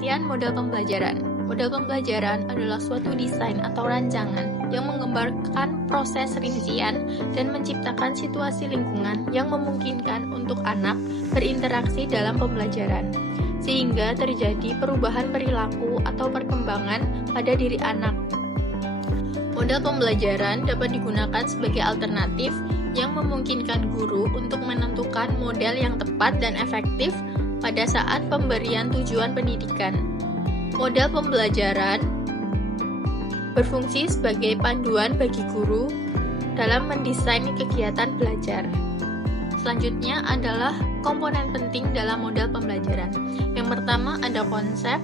Pengertian model pembelajaran. Model pembelajaran adalah suatu desain atau rancangan yang menggambarkan proses rincian dan menciptakan situasi lingkungan yang memungkinkan untuk anak berinteraksi dalam pembelajaran, sehingga terjadi perubahan perilaku atau perkembangan pada diri anak. Model pembelajaran dapat digunakan sebagai alternatif yang memungkinkan guru untuk menentukan model yang tepat dan efektif pada saat pemberian tujuan pendidikan. Model pembelajaran berfungsi sebagai panduan bagi guru dalam mendesain kegiatan belajar. Selanjutnya adalah komponen penting dalam model pembelajaran. Yang pertama ada konsep,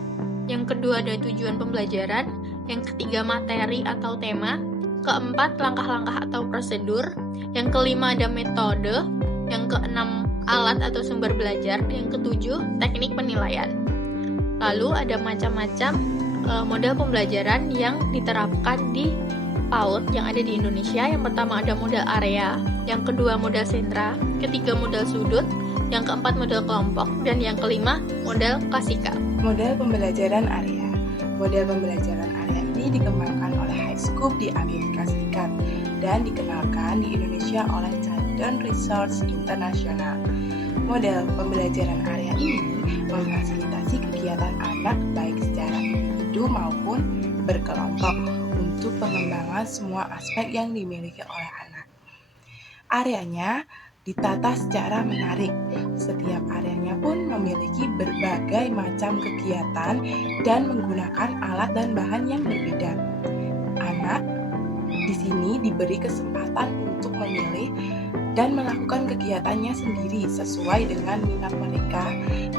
yang kedua ada tujuan pembelajaran, yang ketiga materi atau tema, keempat langkah-langkah atau prosedur, yang kelima ada metode, yang keenam alat atau sumber belajar, yang ketujuh teknik penilaian. Lalu ada macam-macam model pembelajaran yang diterapkan di PAUD yang ada di Indonesia. Yang pertama ada model area, yang kedua model sentra, ketiga model sudut, yang keempat model kelompok, dan yang kelima model klasika. Model pembelajaran area. Model pembelajaran area ini dikembangkan oleh HighScope di Amerika Serikat dan dikenalkan di Indonesia oleh Children Resource International. Model pembelajaran area ini memfasilitasi kegiatan anak baik secara individu maupun berkelompok untuk pengembangan semua aspek yang dimiliki oleh anak. Areanya ditata secara menarik. Setiap areanya pun memiliki berbagai macam kegiatan dan menggunakan alat dan bahan yang berbeda. Anak di sini diberi kesempatan untuk memilih dan melakukan kegiatannya sendiri sesuai dengan minat mereka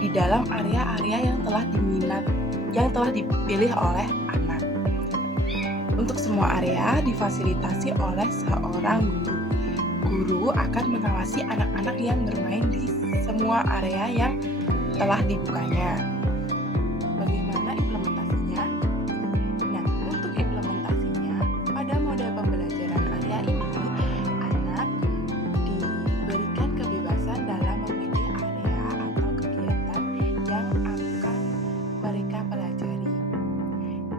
di dalam area-area yang telah dipilih oleh anak. Untuk semua area difasilitasi oleh seorang guru. Guru akan mengawasi anak-anak yang bermain di semua area yang telah dibukanya. Bagaimana implementasinya? Nah, untuk implementasinya, pada model pembelajaran area ini, anak diberikan kebebasan dalam memilih area atau kegiatan yang akan mereka pelajari.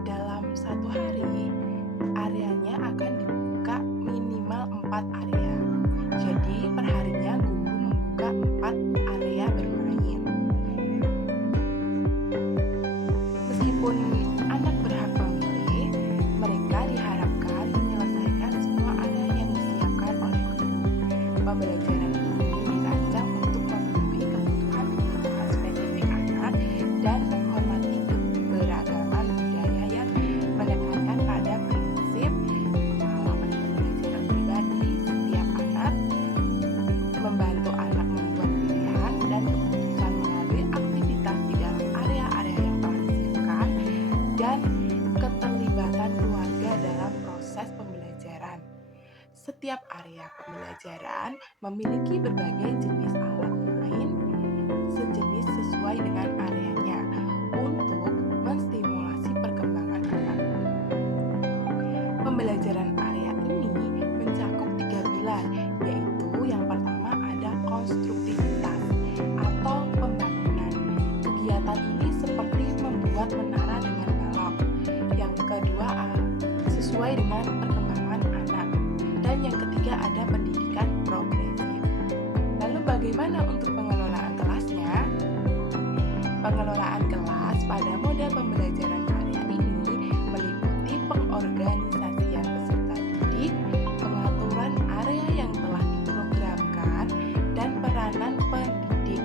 Dalam satu hari, areanya akan dibuka minimal 4 area. Jadi perharinya guru membuka 4 area bermain. Meskipun anak berhak memilih, mereka diharapkan menyelesaikan semua area yang disiapkan oleh guru. Pembelajaran ini dirancang untuk memenuhi kebutuhan spesifik anak dan menghormati keberagaman budaya yang menekankan pada prinsip pengalaman pembelajaran pribadi. Setiap anak membantu anak membuat pilihan dan keputusan melalui aktivitas di dalam area-area yang telah disiapkan dan keterlibatan keluarga dalam proses pembelajaran. Setiap area pembelajaran memiliki berbagai jenis alat main sejenis sesuai dengan areanya untuk menstimulasi perkembangan anak. Pembelajaran area ini mencakup 3 pilar, yaitu yang pertama ada konstruktivitas atau pembangunan. Kegiatan ini seperti membuat menara dengan balok. Yang kedua sesuai dengan perkembangan anak. Dan yang ketiga ada pendidikan progresif. Lalu bagaimana untuk pengelolaan kelasnya? Pengelolaan kelas pada model pembelajaran area ini meliputi pengorganisasian peserta didik, pengaturan area yang telah diprogramkan, dan peranan pendidik.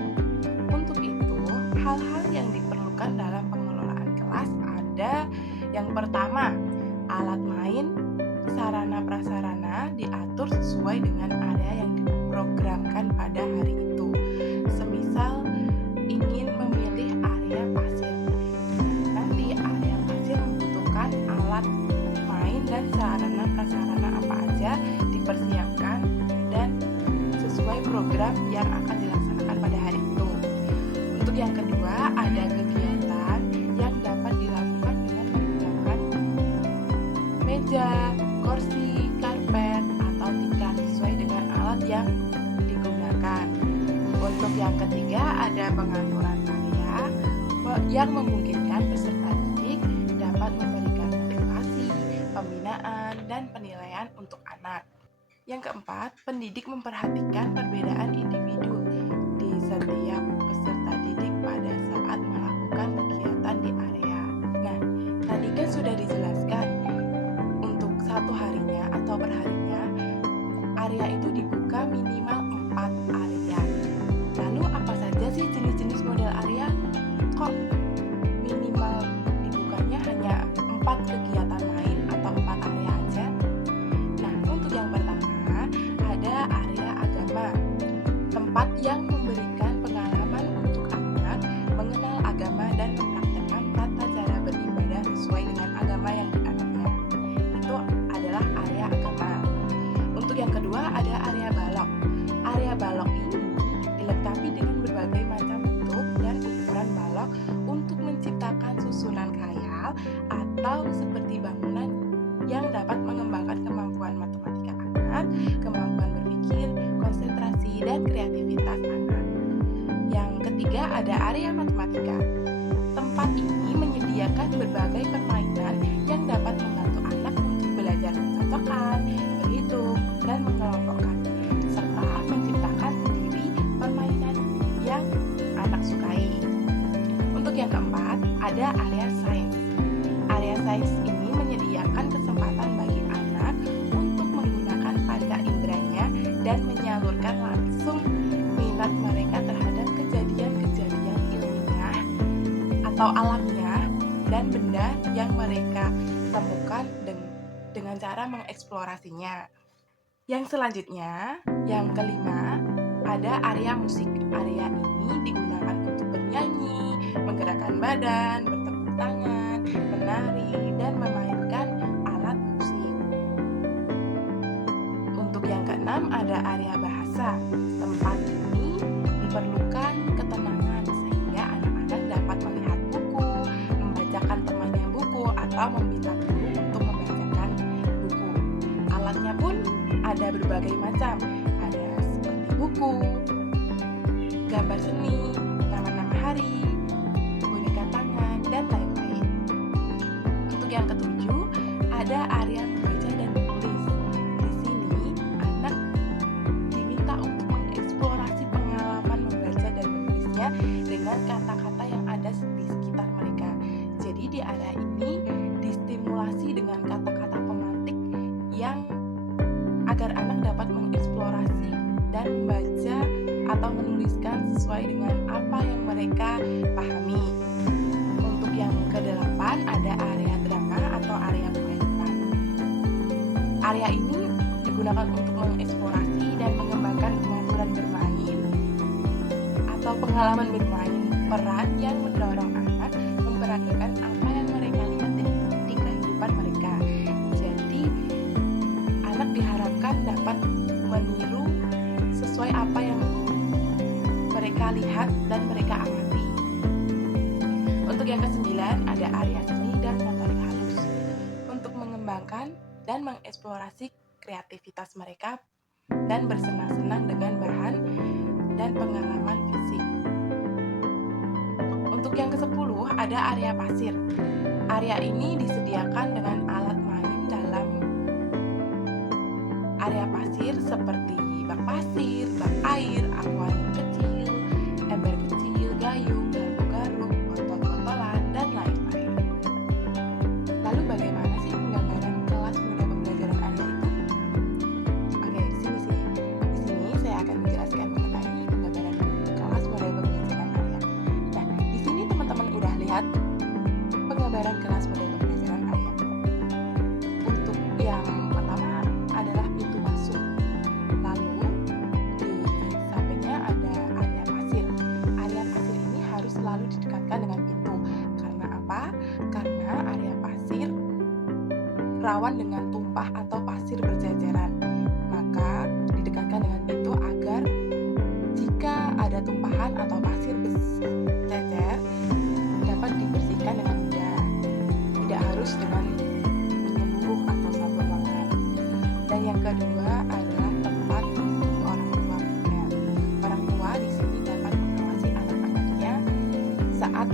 Untuk itu, hal-hal yang diperlukan dalam pengelolaan kelas ada yang pertama, alat main, sarana prasarana diatur sesuai dengan area yang diprogramkan pada hari itu. Semisal ingin memilih area pasir, nanti area pasir membutuhkan alat main dan sarana prasarana apa aja dipersiapkan dan sesuai program yang akan dilaksanakan pada hari itu. Untuk yang kedua ada kegiatan yang dapat dilakukan dengan menggunakan meja, kursi, karpet, atau tikar sesuai dengan alat yang digunakan. Untuk yang ketiga ada pengaturan area yang memungkinkan peserta didik dapat memberikan motivasi, pembinaan, dan penilaian untuk anak. Yang keempat, pendidik memperhatikan perbedaan individu di setiap peserta didik pada saat melakukan kegiatan di area. Nah, tadi kan sudah dijelaskan untuk satu harinya atau perharinya area itu dibuka minimal 4 area. Lalu apa saja sih jenis-jenis model area? Kok minimal dibukanya hanya 4 kegiatan main atau 4 area aja? Nah, untuk yang pertama ada area agama, tempat yang memberikan pengalaman untuk anak mengenal agama dan mempraktekkan tata cara beribadah sesuai dengan agama yang dianutnya. Itu adalah area agama. Untuk yang kedua ada area balok. Area balok ini dilengkapi dengan berbagai macam bentuk dan ukuran balok untuk menciptakan susunan khayal atau seperti bangunan yang dapat mengembangkan kemampuan matematika anak, kemampuan berpikir, konsentrasi, dan kreativitas anak. Yang ketiga ada area matematika. Tempat ini menyediakan berbagai permainan yang dapat membantu anak untuk belajar mencocokkan, berhitung, dan mengelompokkan, serta menciptakan sendiri permainan yang anak sukai. Untuk yang keempat, ada area sains. Area sains ini menyediakan kesempatan bagi anak untuk menggunakan panca inderanya dan menyalurkan langsung minat mereka terhadap kejadian-kejadian ilmiah atau alamiah dan benda yang mereka temukan dengan cara mengeksplorasinya. Yang selanjutnya, yang kelima, ada area musik. Area ini digunakan untuk bernyanyi, menggerakkan badan, bertepuk tangan, menari, dan memainkan alat musik. Untuk yang keenam, ada area bahasa. Tempat ini diperlukan ketenangan sehingga anak-anak dapat melihat buku, membacakan temannya buku, atau meminta guru untuk membacakan buku. Alatnya pun ada berbagai macam, ada seperti buku, gambar seni, nama-nama hari, boneka tangan, dan lain-lain. Untuk yang ketujuh, ada area membaca dan menulis. Di sini, anak diminta untuk mengeksplorasi pengalaman membaca dan menulisnya dengan kata-kata yang ada di sekitar mereka. Jadi di area ini distimulasi dengan kata-kata pemantik yang agar anak dapat mengeksplorasi dan membaca atau menuliskan sesuai dengan apa yang mereka pahami. Untuk yang kedelapan ada area drama atau area permainan. Area ini digunakan untuk mengeksplorasi dan mengembangkan kemampuan bermain atau pengalaman bermain peran yang mendorong anak memperagakan apa yang mereka lihat di kehidupan mereka. Jadi anak diharapkan dapat meniru sesuai apa yang mereka lihat dan mereka amati. Untuk yang kesembilan ada area seni dan motorik halus untuk mengembangkan dan mengeksplorasi kreativitas mereka dan bersenang-senang dengan bahan dan pengalaman fisik. Untuk yang ke-10 ada area pasir. Area ini disediakan dengan alat main dalam area pasir seperti bak pasir, bak air, akuarium kecil, ember kecil, gayung, garuk-garuk, botol-botolan, dan lain-lain. Lalu bagaimana sih penggambaran kelas muda pembelajaran area itu? Oke, sini. Di sini saya akan menjelaskan mengenai penggambaran kelas muda pembelajaran area. Nah, di sini teman-teman udah lihat penggambaran kelas muda pembelajaran area. Untuk yang pertama adalah pintu masuk. Lalu di sampingnya ada area pasir. Area pasir ini harus selalu didekatkan dengan pintu. Karena apa? Karena area pasir rawan dengan tumpah atau pasir berjajaran. Maka didekatkan dengan pintu agar jika ada tumpahan atau pasir bercecer dapat dibersihkan dengan mudah. Tidak harus dengan menyeluruh atau satu ruangan. Dan yang kedua adalah tempat untuk orang tua muda. Orang tua di sini dapat mengawasi anak-anaknya saat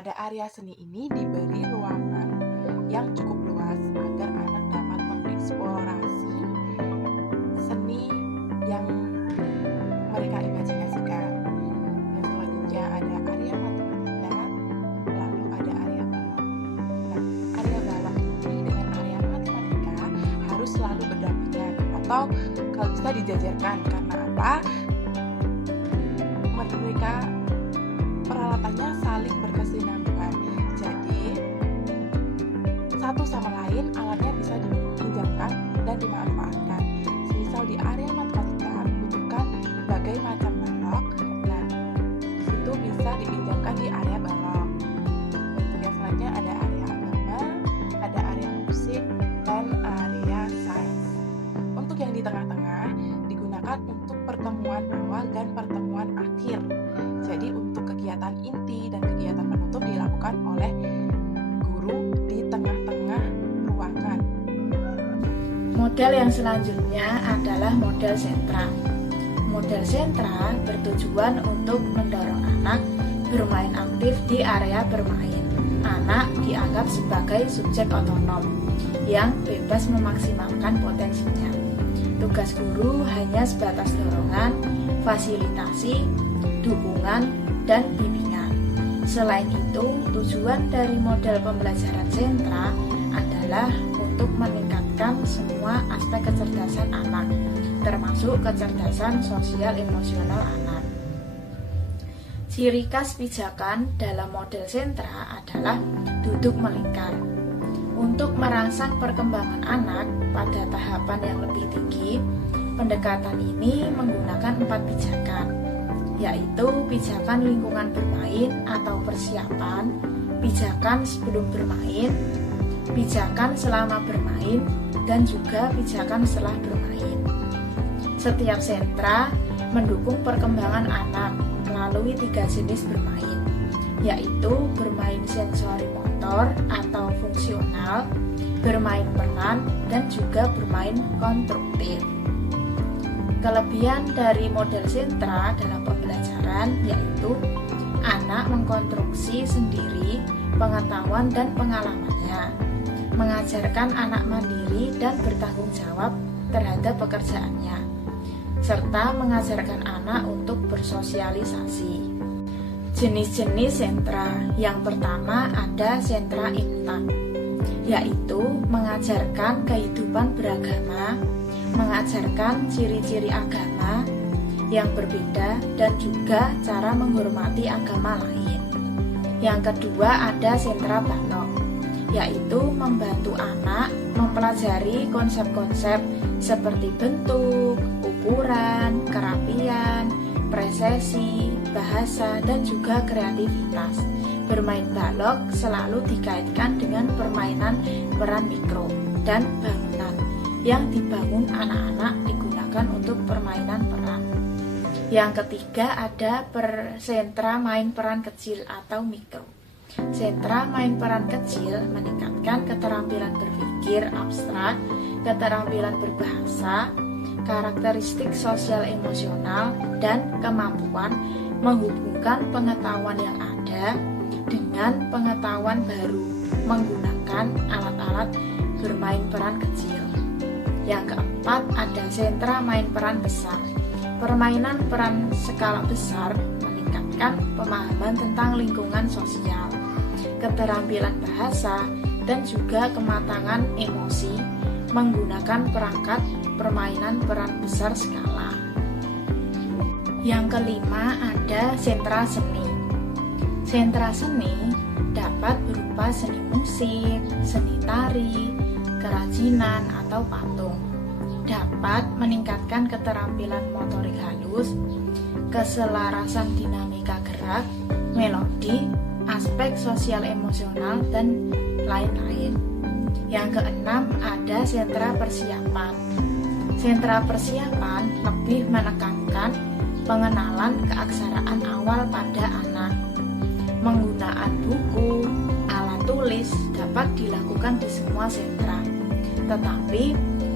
Pada area seni ini diberi ruangan yang cukup luas agar anak dapat mengeksplorasi seni yang mereka imajinasikan. Yang selanjutnya ada area matematika, lalu ada area balok. Nah, area balok ini dengan area matematika harus selalu berdampingan atau kalau bisa dijajarkan. Karena apa? Mereka peralatannya saling berkesinambungan. Jadi satu sama lain alatnya bisa dipinjamkan dan dimanfaatkan. Misal di area matematika membutuhkan berbagai macam balok. Nah, di situ bisa dipinjamkan di area balok. Yang selanjutnya ada area agama, ada area musik, dan area sains. Untuk yang di tengah-tengah digunakan untuk pertemuan awal dan pertemuan akhir. Jadi untuk kegiatan inti dan kegiatan penutup dilakukan oleh guru di tengah-tengah ruangan. Model yang selanjutnya adalah model sentra. Model sentra bertujuan untuk mendorong anak bermain aktif di area bermain. Anak dianggap sebagai subjek otonom yang bebas memaksimalkan potensinya. Tugas guru hanya sebatas dorongan, fasilitasi, dukungan, dan bimbingan. Selain itu, tujuan dari model pembelajaran sentra adalah untuk meningkatkan semua aspek kecerdasan anak, termasuk kecerdasan sosial emosional anak. Ciri khas pijakan dalam model sentra adalah duduk melingkar. Untuk merangsang perkembangan anak pada tahapan yang lebih tinggi, pendekatan ini menggunakan 4 pijakan, yaitu pijakan lingkungan bermain atau persiapan, pijakan sebelum bermain, pijakan selama bermain, dan juga pijakan setelah bermain. Setiap sentra mendukung perkembangan anak melalui 3 jenis bermain, yaitu bermain sensori motor atau fungsional, bermain peran, dan juga bermain konstruktif. Kelebihan dari model sentra dalam pembelajaran yaitu anak mengkonstruksi sendiri pengetahuan dan pengalamannya, mengajarkan anak mandiri dan bertanggung jawab terhadap pekerjaannya, serta mengajarkan anak untuk bersosialisasi. Jenis-jenis sentra yang pertama ada sentra instan, yaitu mengajarkan kehidupan beragama, mengajarkan ciri-ciri agama yang berbeda dan juga cara menghormati agama lain. Yang kedua ada sentra balok, yaitu membantu anak mempelajari konsep-konsep seperti bentuk, ukuran, kerapian, presesi, bahasa, dan juga kreativitas. Bermain balok selalu dikaitkan dengan permainan peran mikro dan bangunan yang dibangun anak-anak digunakan untuk permainan peran. Yang ketiga ada sentra main peran kecil atau mikro. Sentra main peran kecil meningkatkan keterampilan berpikir abstrak, keterampilan berbahasa, karakteristik sosial emosional, dan kemampuan menghubungkan pengetahuan yang ada dengan pengetahuan baru menggunakan alat-alat bermain peran kecil. Yang keempat ada sentra main peran besar. Permainan peran skala besar meningkatkan pemahaman tentang lingkungan sosial, keterampilan bahasa, dan juga kematangan emosi menggunakan perangkat permainan peran besar skala. Yang kelima ada sentra seni. Sentra seni dapat berupa seni musik, seni tari, kerajinan, atau patung. Dapat meningkatkan keterampilan motorik halus, keselarasan dinamika gerak, melodi, aspek sosial emosional, dan lain-lain. Yang keenam ada sentra persiapan. Sentra persiapan lebih menekankan pengenalan keaksaraan awal pada anak. Penggunaan buku, alat tulis dapat dilakukan di semua sentra. Tetapi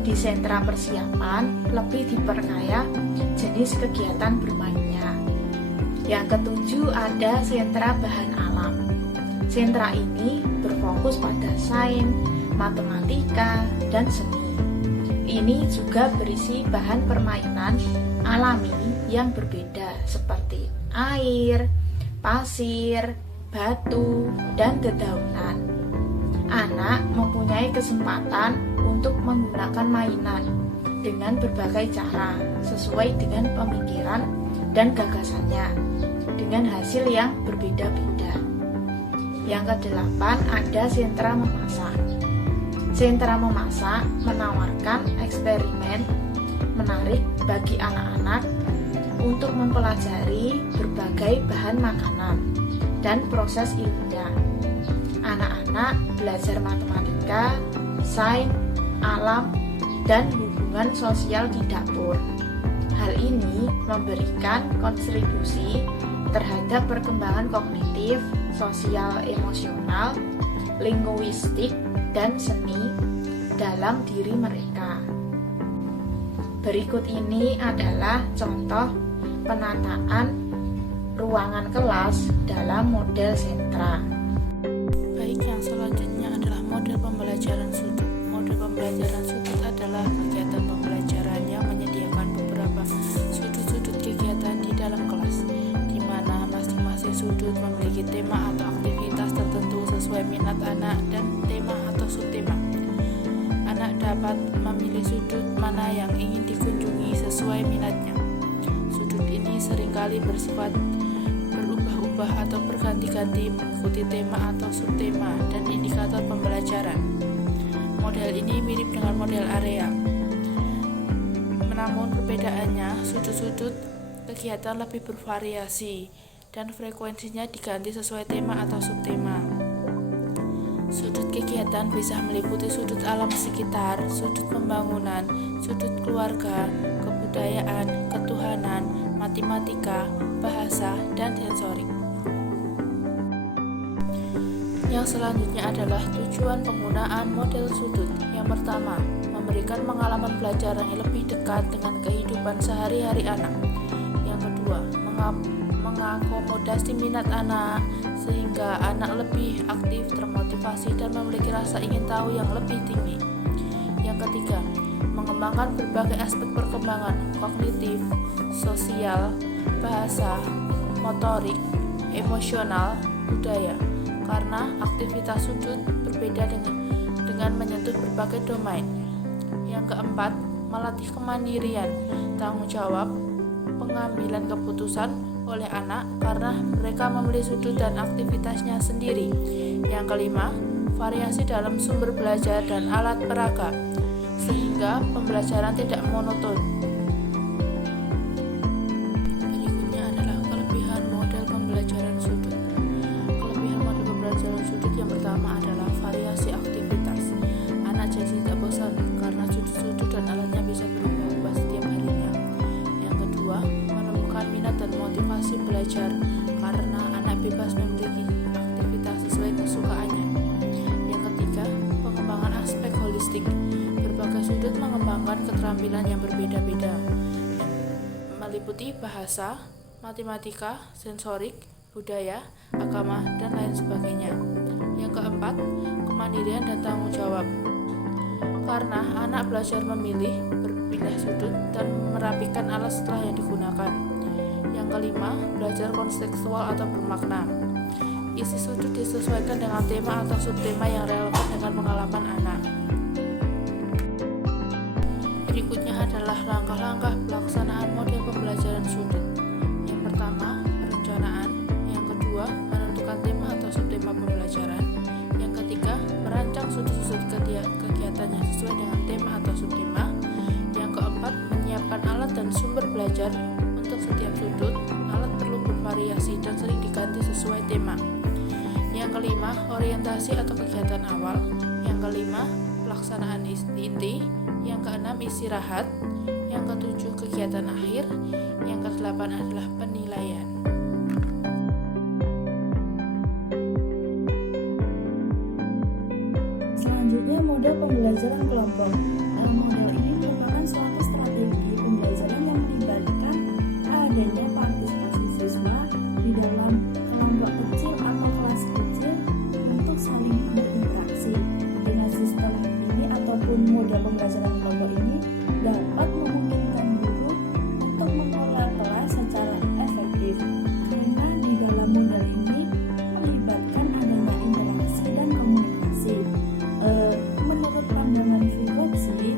di sentra persiapan lebih diperkaya jenis kegiatan bermainnya. Yang ketujuh ada sentra bahan alam. Sentra ini berfokus pada sains, matematika, dan seni. Ini juga berisi bahan permainan alami yang berbeda seperti air, pasir, batu, dan dedaunan. Anak mempunyai kesempatan untuk menggunakan mainan dengan berbagai cara sesuai dengan pemikiran dan gagasannya dengan hasil yang berbeda-beda. Yang kedelapan, ada sentra memasak. Sentra memasak menawarkan eksperimen menarik bagi anak-anak untuk mempelajari berbagai bahan makanan dan proses ilmunya. Anak-anak belajar matematika, sains, alam, dan hubungan sosial di dapur. Hal ini memberikan kontribusi terhadap perkembangan kognitif, sosial, emosional, linguistik, dan seni dalam diri mereka. Berikut ini adalah contoh penataan ruangan kelas dalam model sentra. Baik, yang selanjutnya adalah model pembelajaran sudut. Model pembelajaran sudut adalah kegiatan pembelajaran yang menyediakan beberapa sudut-sudut kegiatan di dalam kelas, di mana masing-masing sudut memiliki tema atau aktivitas tertentu sesuai minat anak dan tema atau subtema. Anak dapat memilih sudut mana yang ingin dikunjungi sesuai minatnya. Sudut ini seringkali bersifat berubah-ubah atau berganti-ganti mengikuti tema atau subtema dan indikator pembelajaran. Model ini mirip dengan model area. Namun perbedaannya, sudut-sudut kegiatan lebih bervariasi dan frekuensinya diganti sesuai tema atau subtema. Sudut kegiatan bisa meliputi sudut alam sekitar, sudut pembangunan, sudut keluarga, kebudayaan, ketuhanan, matematika, bahasa, dan sensorik. Yang selanjutnya adalah tujuan penggunaan model sudut. Yang pertama, memberikan pengalaman belajar yang lebih dekat dengan kehidupan sehari-hari anak. Yang kedua, mengakomodasi minat anak sehingga anak lebih aktif, termotivasi, dan memiliki rasa ingin tahu yang lebih tinggi. Yang ketiga, mengembangkan berbagai aspek perkembangan kognitif, sosial, bahasa, motorik, emosional, budaya, karena aktivitas sudut berbeda dengan menyentuh berbagai domain. Yang keempat, melatih kemandirian, tanggung jawab, pengambilan keputusan oleh anak karena mereka memilih sudut dan aktivitasnya sendiri. Yang kelima, variasi dalam sumber belajar dan alat peraga sehingga pembelajaran tidak monoton. Berikutnya adalah kelebihan model pembelajaran sudut. Kelebihan model pembelajaran sudut yang pertama adalah variasi aktivitas. Anak jadi tidak bosan karena sudut-sudut dan alatnya bisa berubah-ubah setiap harinya. Yang kedua, menemukan minat dan motivasi belajar karena anak bebas memiliki aktivitas sesuai kesukaannya. Yang ketiga, pengembangan aspek holistik. Berbagai sudut mengembangkan keterampilan yang berbeda-beda, meliputi bahasa, matematika, sensorik, budaya, agama, dan lain sebagainya. Yang keempat, kemandirian dan tanggung jawab. Karena anak belajar memilih, berpindah sudut, dan merapikan alat setelah yang digunakan. Yang kelima, belajar kontekstual atau bermakna. Isi sudut disesuaikan dengan tema atau subtema yang relevan dengan pengalaman anak. Berikutnya adalah langkah-langkah pelaksanaan model pembelajaran sudut. Yang pertama, perencanaan. Yang kedua, menentukan tema atau subtema pembelajaran. Yang ketiga, merancang sudut-sudut kegiatannya sesuai dengan tema atau subtema. Yang keempat, menyiapkan alat dan sumber belajar. Untuk setiap sudut, alat perlu bervariasi dan sering diganti sesuai tema. Yang kelima, orientasi atau kegiatan awal. Yang kelima, pelaksanaan inti. Yang keenam, istirahat. Yang ketujuh, kegiatan akhir. Yang kedelapan adalah penilaian. Selanjutnya, model pembelajaran kelompok. Model ini merupakan suatu strategi pembelajaran yang melibatkan adanya partisipasi siswa di dalam kelompok kecil atau kelas kecil model pembelajaran kelompok ini dapat memungkinkan guru untuk mengelola kelas secara efektif karena di dalam model ini melibatkan adanya interaksi dan komunikasi. Menurut pandangan Vygotsky,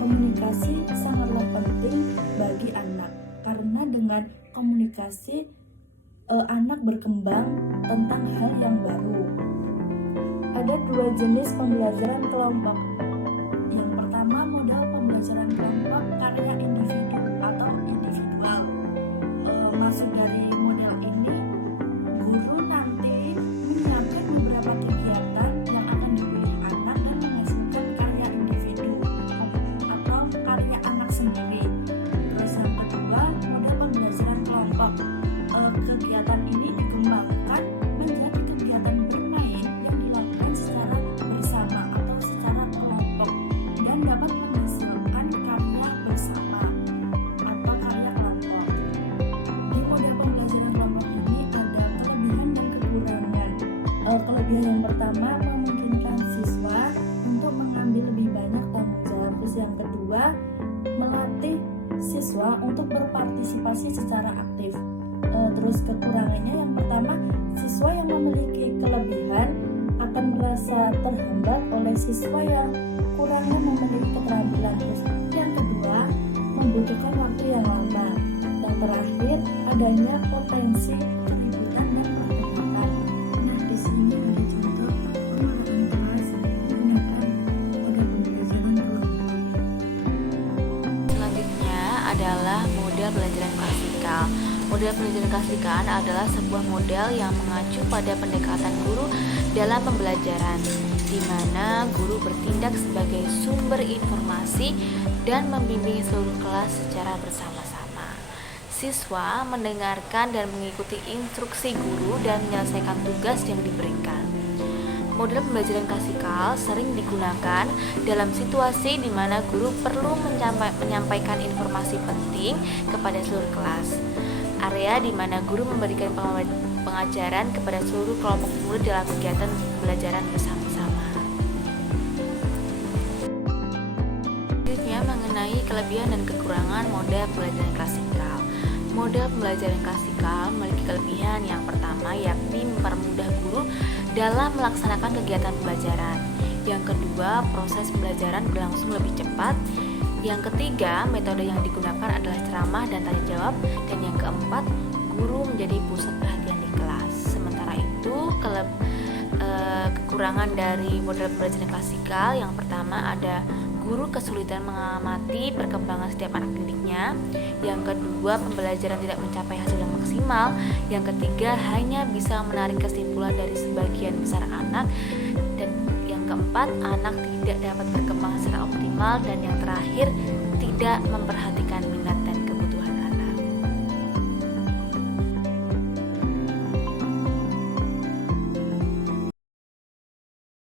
komunikasi sangatlah penting bagi anak karena dengan komunikasi anak berkembang tentang hal yang baru. Ada dua jenis pembelajaran kelompok. Yang pertama, model pembelajaran kelompok karya individu atau individual. Masuk dari model ini, guru nanti menyiapkan beberapa kegiatan yang akan dipilih anak dan menghasilkan karya individu atau karya anak sendiri. Terus yang kedua, model pembelajaran kelompok. Kegiatan ini dikembangkan menjadi kegiatan bermain yang dilakukan secara bersama atau secara kelompok dan dapat menghasilkan karya bersama atau karya kelompok. Di model pembelajaran kelompok ini ada kelebihan dan kekurangan. Kelebihan yang pertama memungkinkan siswa untuk mengambil lebih banyak tanggung jawab. Terus yang kedua, melatih siswa untuk berpartisipasi secara aktif. Terus kekurangannya yang pertama, siswa yang memiliki kelebihan akan merasa terhambat oleh siswa yang kurangnya memiliki keterampilan. Terus yang kedua, membutuhkan waktu yang lama. Yang terakhir, adanya potensi keributan dan pergerakan. Nah, di sini ada contoh pengelolaan kelas menggunakan model pembelajaran kelompok. Selanjutnya adalah model pembelajaran klasikal. Model pembelajaran klasikal adalah sebuah model yang mengacu pada pendekatan guru dalam pembelajaran, di mana guru bertindak sebagai sumber informasi dan membimbing seluruh kelas secara bersama-sama. Siswa mendengarkan dan mengikuti instruksi guru dan menyelesaikan tugas yang diberikan. Model pembelajaran klasikal sering digunakan dalam situasi di mana guru perlu menyampaikan informasi penting kepada seluruh kelas. Area di mana guru memberikan pengajaran kepada seluruh kelompok murid dalam kegiatan pembelajaran bersama-sama. Selanjutnya mengenai kelebihan dan kekurangan model pembelajaran klasikal. Model pembelajaran klasikal memiliki kelebihan yang pertama yakni mempermudah guru dalam melaksanakan kegiatan pembelajaran. Yang kedua, proses pembelajaran berlangsung lebih cepat. Yang ketiga, metode yang digunakan adalah ceramah dan tanya jawab. Dan yang keempat, guru menjadi pusat perhatian di kelas. Sementara itu, kekurangan dari model pembelajaran klasikal yang pertama ada guru kesulitan mengamati perkembangan setiap anak didiknya. Yang kedua, pembelajaran tidak mencapai hasil yang maksimal. Yang ketiga, hanya bisa menarik kesimpulan dari sebagian besar anak. Dan yang keempat, anak tidak dapat berkembang secara optimal. Dan yang terakhir, tidak memperhatikan minat